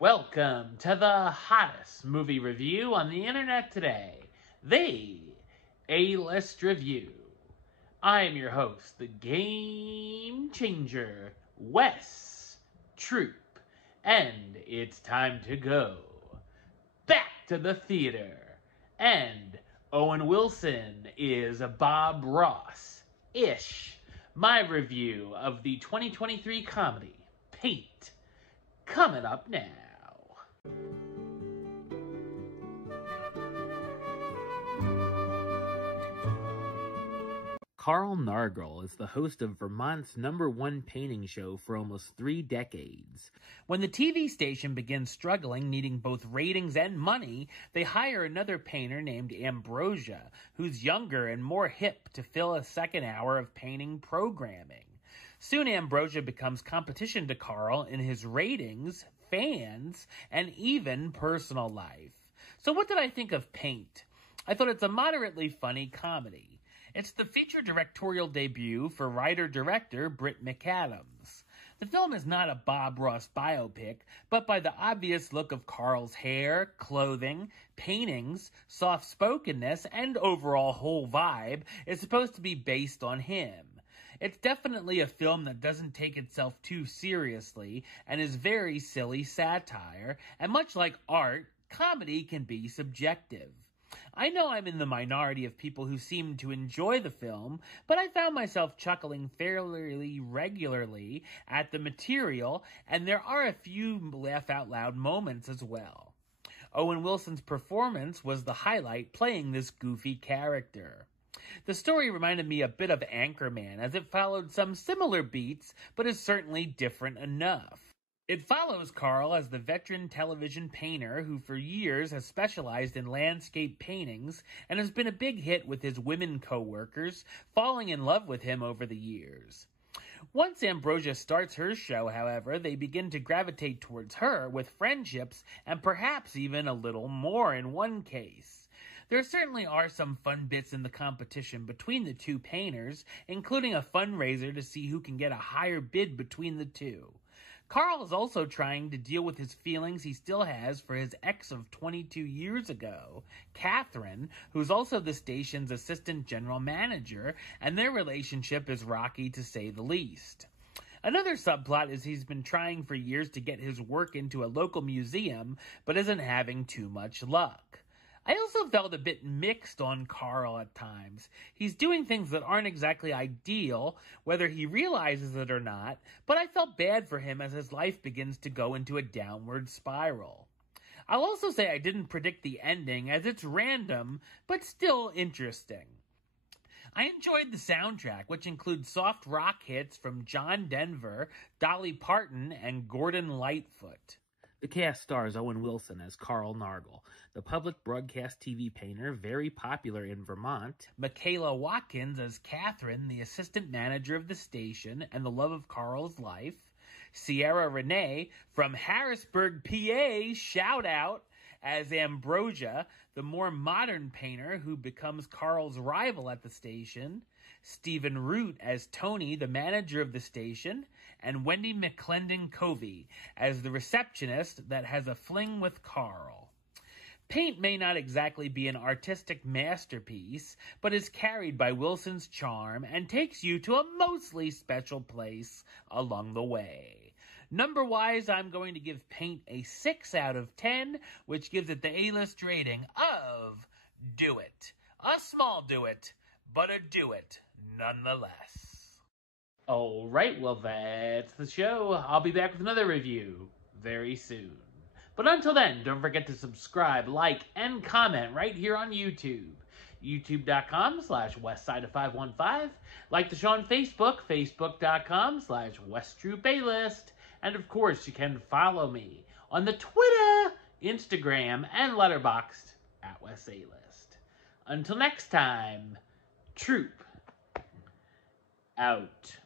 Welcome to the hottest movie review on the internet today, the A-List Review. I am your host, the Game Changer, Wes Troop, and it's time to go back to the theater. And Owen Wilson is Bob Ross-ish. My review of the 2023 comedy, Paint, coming up now. Carl Nargle is the host of Vermont's #1 painting show for almost 3 decades. When the TV station begins struggling, needing both ratings and money, they hire another painter named Ambrosia, who's younger and more hip, to fill a second hour of painting programming. Soon Ambrosia becomes competition to Carl in his ratings, fans, and even personal life. So what did I think of Paint? I thought it's a moderately funny comedy. It's the feature directorial debut for writer-director Britt McAdams. The film is not a Bob Ross biopic, but by the obvious look of Carl's hair, clothing, paintings, soft-spokenness, and overall whole vibe, is supposed to be based on him. It's definitely a film that doesn't take itself too seriously and is very silly satire, and much like art, comedy can be subjective. I know I'm in the minority of people who seem to enjoy the film, but I found myself chuckling fairly regularly at the material, and there are a few laugh-out-loud moments as well. Owen Wilson's performance was the highlight, playing this goofy character. The story reminded me a bit of Anchorman, as it followed some similar beats, but is certainly different enough. It follows Carl as the veteran television painter who for years has specialized in landscape paintings and has been a big hit with his women co-workers, falling in love with him over the years. Once Ambrosia starts her show, however, they begin to gravitate towards her with friendships and perhaps even a little more in one case. There certainly are some fun bits in the competition between the two painters, including a fundraiser to see who can get a higher bid between the two. Carl is also trying to deal with his feelings he still has for his ex of 22 years ago, Catherine, who's also the station's assistant general manager, and their relationship is rocky to say the least. Another subplot is he's been trying for years to get his work into a local museum, but isn't having too much luck. I also felt a bit mixed on Carl at times. He's doing things that aren't exactly ideal, whether he realizes it or not, but I felt bad for him as his life begins to go into a downward spiral. I'll also say I didn't predict the ending, as it's random, but still interesting. I enjoyed the soundtrack, which includes soft rock hits from John Denver, Dolly Parton, and Gordon Lightfoot. The cast stars Owen Wilson as Carl Nargle, the public broadcast TV painter very popular in Vermont, Michaela Watkins as Catherine, the assistant manager of the station and the love of Carl's life, Sierra Renee from Harrisburg, PA, shout out, as Ambrosia, the more modern painter who becomes Carl's rival at the station, Stephen Root as Tony, the manager of the station, and Wendy McLendon-Covey as the receptionist that has a fling with Carl. Paint may not exactly be an artistic masterpiece, but is carried by Wilson's charm and takes you to a mostly special place along the way. Number-wise, I'm going to give Paint a 6 out of 10, which gives it the A-list rating of do it. A small do it, but a do it nonetheless. Alright, well that's the show. I'll be back with another review very soon. But until then, don't forget to subscribe, like, and comment right here on YouTube. youtube.com/westside515. Like the show on Facebook, facebook.com/westtroupaylist. And of course, you can follow me on the Twitter, Instagram, and Letterboxd at WesAList. Until next time, Troop out.